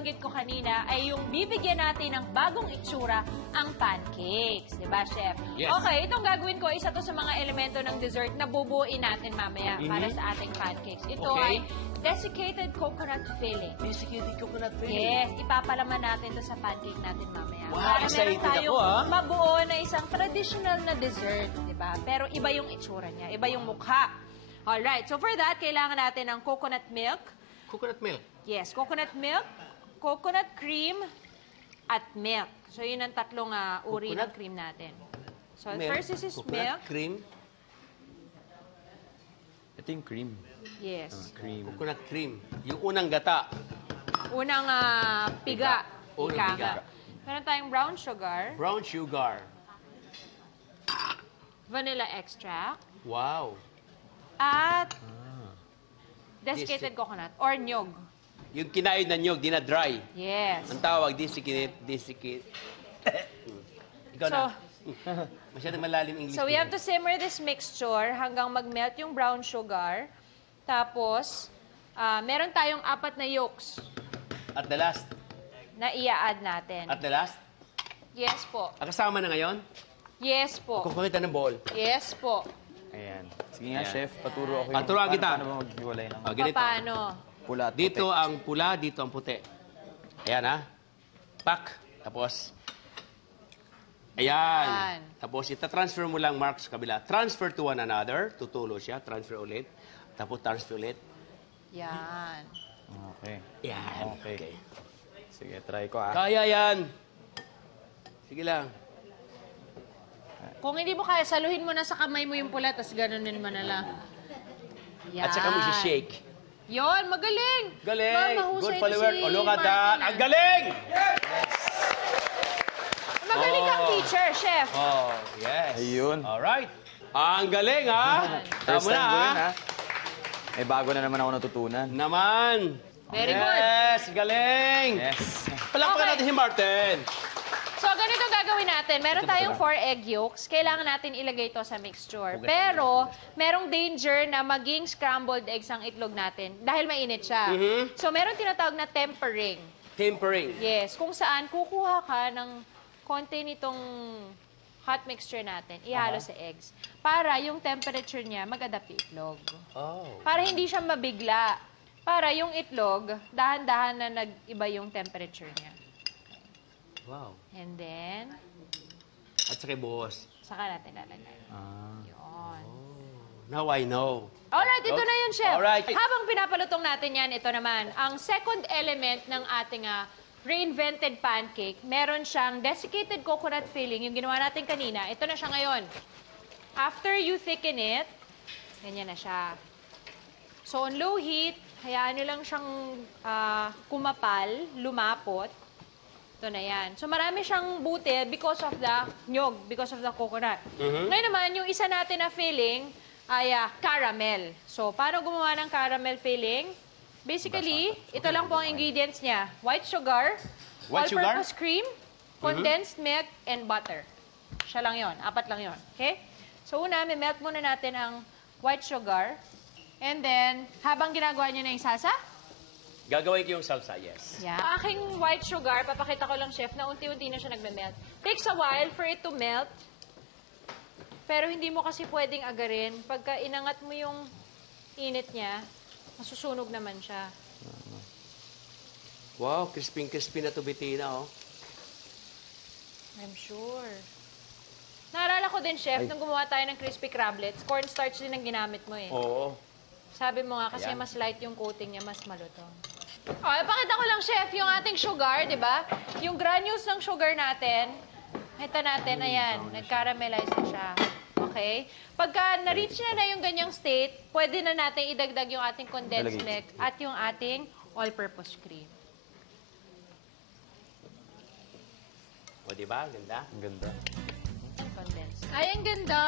nabanggit ko kanina ay yung bibigyan natin ng bagong itsura ang pancakes. Diba, Chef? Yes. Okay, itong gagawin ko, isa to sa mga elemento ng dessert na bubuuin natin mamaya para sa ating pancakes. Ito ay desiccated coconut filling. Desiccated coconut filling. Yes, ipapalaman natin to sa pancake natin mamaya. Wow, para excited meron tayong ako, mabuo na isang traditional na dessert, di ba? Pero iba yung itsura niya, iba yung mukha. Alright, so for that, kailangan natin ng coconut milk. Coconut milk. Yes, coconut milk, coconut cream, at milk. So yun ang tatlong uri ng cream natin. So first, this is milk. Cream. Ito yung cream. Yes. Cream. Coconut cream. Yung unang gata. Unang piga. Unang Ika piga. nga. Meron tayong brown sugar, Brown sugar. vanilla extract, Wow. at desiccated coconut or nyog. Yung kinayod na nyog, di na dry. Yes. Ang tawag, desiccated. Ikaw So, na. Masyadong malalim English. So we have to simmer this mixture hanggang mag-melt yung brown sugar. Tapos, meron tayong 4 na yolks At the last. na i-add natin. At the last. Yes po. Kasama na ngayon? Yes po. Kukukita ng bowl. Yes po. Ayan. Sige nga, Ayan. chef. Paturo ako Turuan kita. Paano ba maghiwalay ng Ganito. Paano? pula at Dito puti? ang pula, dito ang puti. Ayan ha. Pak. Tapos. Ayan. Ayan. Tapos ita-transfer mo lang, Mark, sa kabila. Transfer to one another. Tutulo siya. Transfer ulit. Tapos transfer ulit. Yan. Okay. Yan. Okay. Sige, try ko ah. Kaya yan. Sige lang. Kung hindi mo kaya, saluhin mo na sa kamay mo yung pula, tapos ganunin mo na lang. Yan. At saka mo shake. Yon, magaling. Galing. Ma'am, mahusay Good na follower. si Oh, look at Martin, that. ah. Ang galing! Magaling kang Oh. teacher, chef. Oh, yes. Ayun. Alright. Ang galing, ha? First Tama na, time ko ha? yun, ha? Eh, bago na naman ako natutunan. Naman. Very good. Yes, galing. Yes. Palakpakan Okay. natin si Martin. So, ganito gagawin natin. Meron tayong 4 egg yolks. Kailangan natin ilagay ito sa mixture. Pero, merong danger na maging scrambled eggs ang itlog natin dahil mainit siya. So, meron tinatawag na tempering. Tempering. Yes, kung saan kukuha ka ng konti nitong hot mixture natin, ihalo sa eggs. Para yung temperature niya mag-adapt yung itlog. Oh. Para hindi siya mabigla. Para yung itlog, dahan-dahan na nag-iba yung temperature niya. Wow. And then, At saka buhos. saka natin lalagay. Ah. Yun. Now I know. Alright, ito na yun, Chef. Alright. Habang pinapalutong natin yan, ito naman, ang second element ng ating reinvented pancake, meron siyang desiccated coconut filling, yung ginawa natin kanina. Ito na siya ngayon. After you thicken it, ganyan na siya. So, on low heat, hayaan nyo lang siyang kumapal, lumapot. Ito na yan. So, marami siyang butil because of the nyog, because of the coconut. Ngayon naman, yung isa natin na filling ay caramel. So, paano gumawa ng caramel filling? Basically, ito lang po ang ingredients niya. White sugar, White sugar? all-purpose cream, condensed milk, and butter. Siya lang yon, 4 lang yon. Okay? So, una, melt muna natin ang white sugar. And then, habang ginagawa niyo na yung salsa, Gagawin ko yung salsa, yes. yeah. Aking white sugar, papakita ko lang, chef, na unti-unti na siya nagme-melt. Takes a while for it to melt. Pero hindi mo kasi pwedeng agarin. Pagka inangat mo yung init niya, masusunog naman siya. Wow, crispy na tubitina, oh. I'm sure. Naalala ko din, chef, nung gumawa tayo ng crispy crablets, cornstarch din ang ginamit mo eh. Oo. Sabi mo nga, kasi Ayan. mas light yung coating niya, mas malutong. Oh, ipakita ko lang, chef, yung ating sugar, di ba? Yung granules ng sugar natin, ito natin, ayan, nag-caramelize na siya. Okay? Pagka na-reach na yung ganyang state, pwede na natin idagdag yung ating condensed milk at yung ating all-purpose cream. O, diba? Ganda. Ang ganda. Condensed. Ay, ang ganda!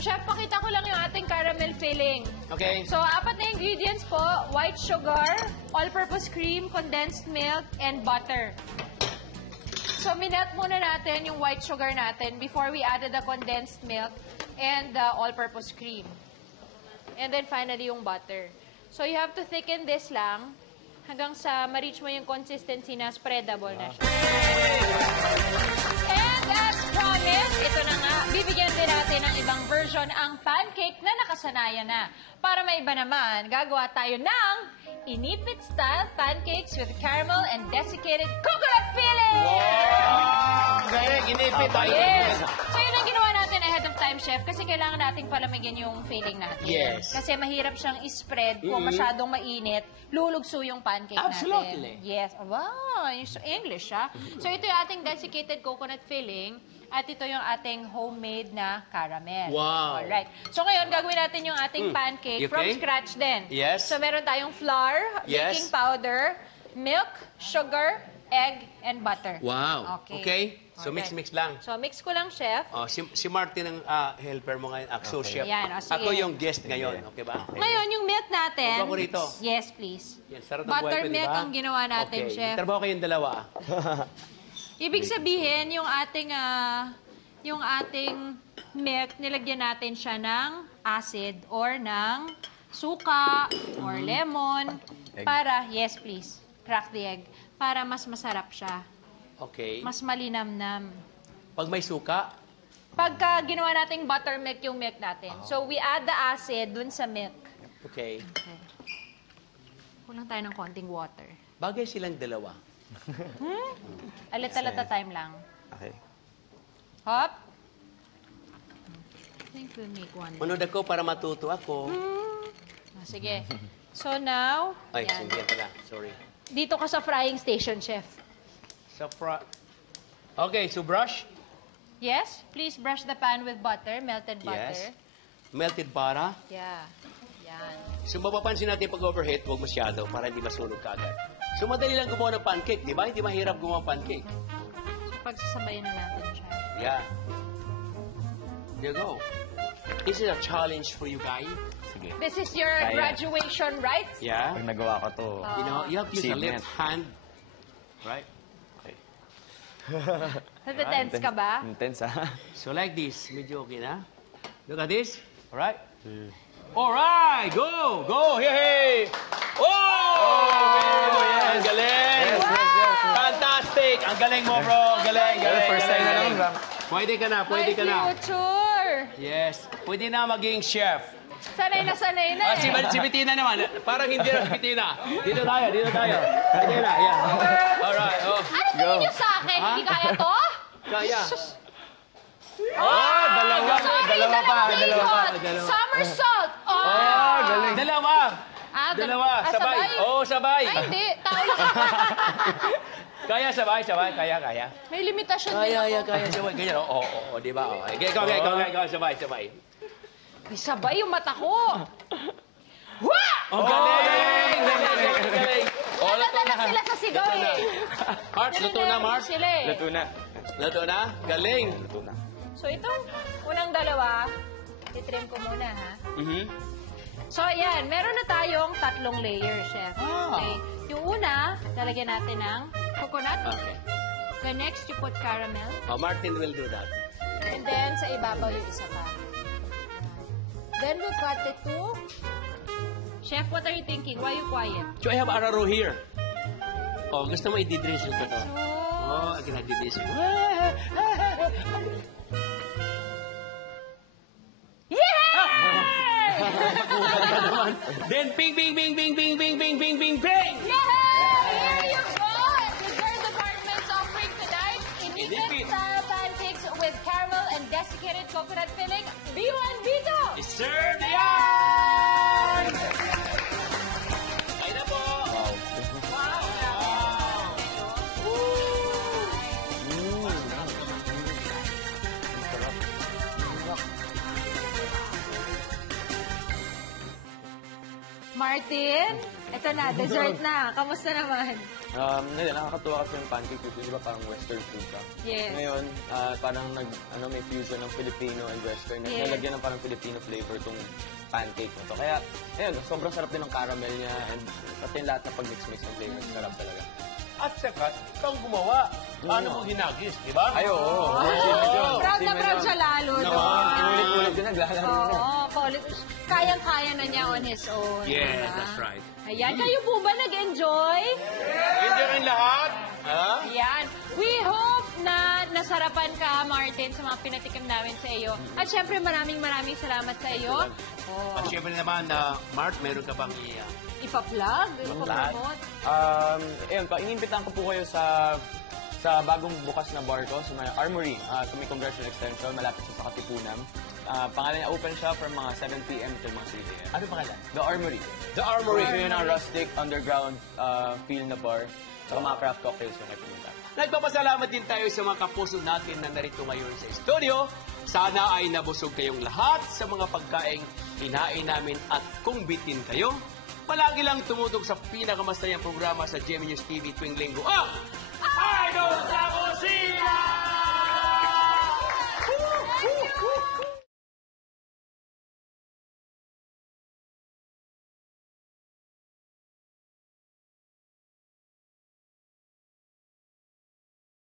Chef, pakita ko lang yung ating caramel filling. Okay. So, 4 na ingredients po. White sugar, all-purpose cream, condensed milk, and butter. So, minelt muna natin yung white sugar natin before we added the condensed milk and the all-purpose cream. And then, finally, yung butter. So, you have to thicken this lang hanggang sa ma-reach mo yung consistency na spreadable na siya. And as promised, ito na nga, bibigyan din natin ng ibang version ang pancake na nakasanayan na. Para may iba naman, gagawa tayo ng inipit-style pancakes with caramel and desiccated coconut filling! Galing, inipit. Yes! So yun ang ginawa natin ahead of time, Chef, kasi kailangan nating palamigin yung filling natin. Yes. Kasi mahirap siyang i-spread kung masyadong mainit, lulugso yung pancake Absolutely. natin. Yes. Wow! English, ha? So ito yung ating desiccated coconut filling at ito yung ating homemade na caramel. Wow. Alright. So ngayon, gagawin natin yung ating pancake from Okay. scratch din. Yes. So meron tayong flour, Yes. baking powder, milk, sugar, egg, and butter. Wow. Okay. So, Alright. mix lang. So, mix ko lang, Chef. Oh, si Martin ang helper mo ngayon, sous chef. Ayan, sige. Ako yung guest ngayon, okay ba? Ngayon, yung milk natin. Huwag ako rito. Yes, please. Yan, sarap ng buhay ko, di Buttermilk ba? ang ginawa natin, Okay. Chef. Trabaho kayong dalawa. Ibig sabihin, yung ating milk, nilagyan natin siya ng acid or ng suka or lemon Egg. para, yes please, crack the egg, para mas masarap siya. Okay. Mas malinamnam. Pag may suka, Pagka ginawa nating buttermilk yung milk natin. So, we add the acid dun sa milk. okay. Okay. Kulang tayo ng konting water. Bagay silang dalawa. A little at a time lang. Okay. Hop. I think we'll make one. Manood ako para matuto ako. Sige. So now, Ay, yan. hindi yan pala. Sorry. Dito ka sa frying station, Chef. Okay, so brush. Yes, please brush the pan with butter, melted butter. Yes. Melted butter. Yeah. Yan. So mapapansin natin pag overheat, huwag masyado para hindi masunog kagad. So madali lang gumawa ng pancake, di ba? Hindi mahirap gumawa ng pancake. Pagsasabayan na natin siya. Yeah. There you go. This is a challenge for you guys. Sige. This is your Kaya. graduation, right? Yeah. Pag nagawa ko to, You know, you have to use the Achievement. left hand. Right? okay. Natatense ka ba? Intense, ha? So like this. Medyo okay na. Look at this. Alright? Alright! Go! Go! Hey! Oh! Yes! Ang galing! Yes, yes, yes. Fantastic! Ang galing mo, bro! Galing, galing, First time na galing. naman, Pwede ka na, pwede My ka na. future! Yes. Pwede na maging chef. Sanay na Si eh. Bettina naman. Parang hindi na si Bettina. Dito tayo, dito tayo. Bettina, yeah. Alright, oh. Ano tingin niyo sa akin? Hindi kaya to? Kaya. Oh, dalawa. Sorry, Dalawa pa. Dalawa pa. Dalawa. Somersault! Oh, galing. Dalawa. Dalawa. Sabay. Oh, sabay. Ay, hindi. Tao lang. Kaya sabay, sabay. Kaya. May limitasyon din Kaya, ako. kaya. Sabay. Ganyan, oh, di ba? Oh. Ikaw, sabay, sabay. May sabay yung mata ko. Oh, galing! Galing! Oh, luto Nadala na. sila sa sigaw eh. Mars, luto na, Mars. Sila eh. Luto na. Luto na? Galing. Luto na. So itong unang dalawa, itrim ko muna ha. Mhm. So ayan, meron na tayong 3 layers, Chef. Ah. Okay. Yung una, lalagyan natin ng coconut. Okay. The next, you put caramel. Oh, Martin will do that. And then, sa ibabaw yung isa pa. Then we'll cut it to... Chef, what are you thinking? Why you quiet? So I have araro here. Oh, gusto mo i-drizzle ko to? So, Oh, I can i-drizzle. yay! Then bing, bing, bing, bing, bing, bing, bing, bing, bing, bing! Yay! Here you go! Dessert department's offering tonight, Inipit. inipit style pancakes with caramel and desiccated coconut filling. B1 B2! Serve the yarn! Ay na po! Martin, eto na, dessert na. Kamusta naman? Nakakatuwa kasi yung pancake usually, di ba parang western food ka? Yes. Ngayon, parang may fusion ng Filipino and western. Yes. Nalagyan ng parang Filipino flavor tong pancake na to. Kaya, ayun, sobrang sarap din ng caramel niya and pati lahat na pag-mix-mix ng flavors, sarap talaga. at saka ikaw gumawa. Paano mo hinagis, di ba? Ay, oo. Proud na proud siya lalo doon. Inulit-ulit din naglalaro niya. Oo, kayang-kaya na niya on his own. Yes, diba? that's right. Ayan, kayo po ba nag-enjoy? Hindi rin lahat. Ha? Ayan. We hope na nasarapan ka, Martin, sa mga pinatikim namin sa iyo. At syempre, maraming salamat sa iyo. At syempre naman, Mark, meron ka bang Ipa-plug? Ipa-promote? Ayun, inimbitahan ko po kayo sa bagong bukas na bar ko, sa mga Armory, sa may Congressional Extension, malapit sa Katipunan. Pangalan niya, open siya from mga 7 p.m. to mga 3 p.m. Ano pangalan? The Armory. The Armory. Ito yun ang rustic, underground feel na bar. Saka mga craft cocktails yung kayo pumunta. Nagpapasalamat din tayo sa mga kapuso natin na narito ngayon sa studio. Sana ay nabusog kayong lahat sa mga pagkaing kinain namin at kung bitin kayo, palagi lang tumutog sa pinakamasayang programa sa GMA News TV tuwing linggo. Idol sa Kusina!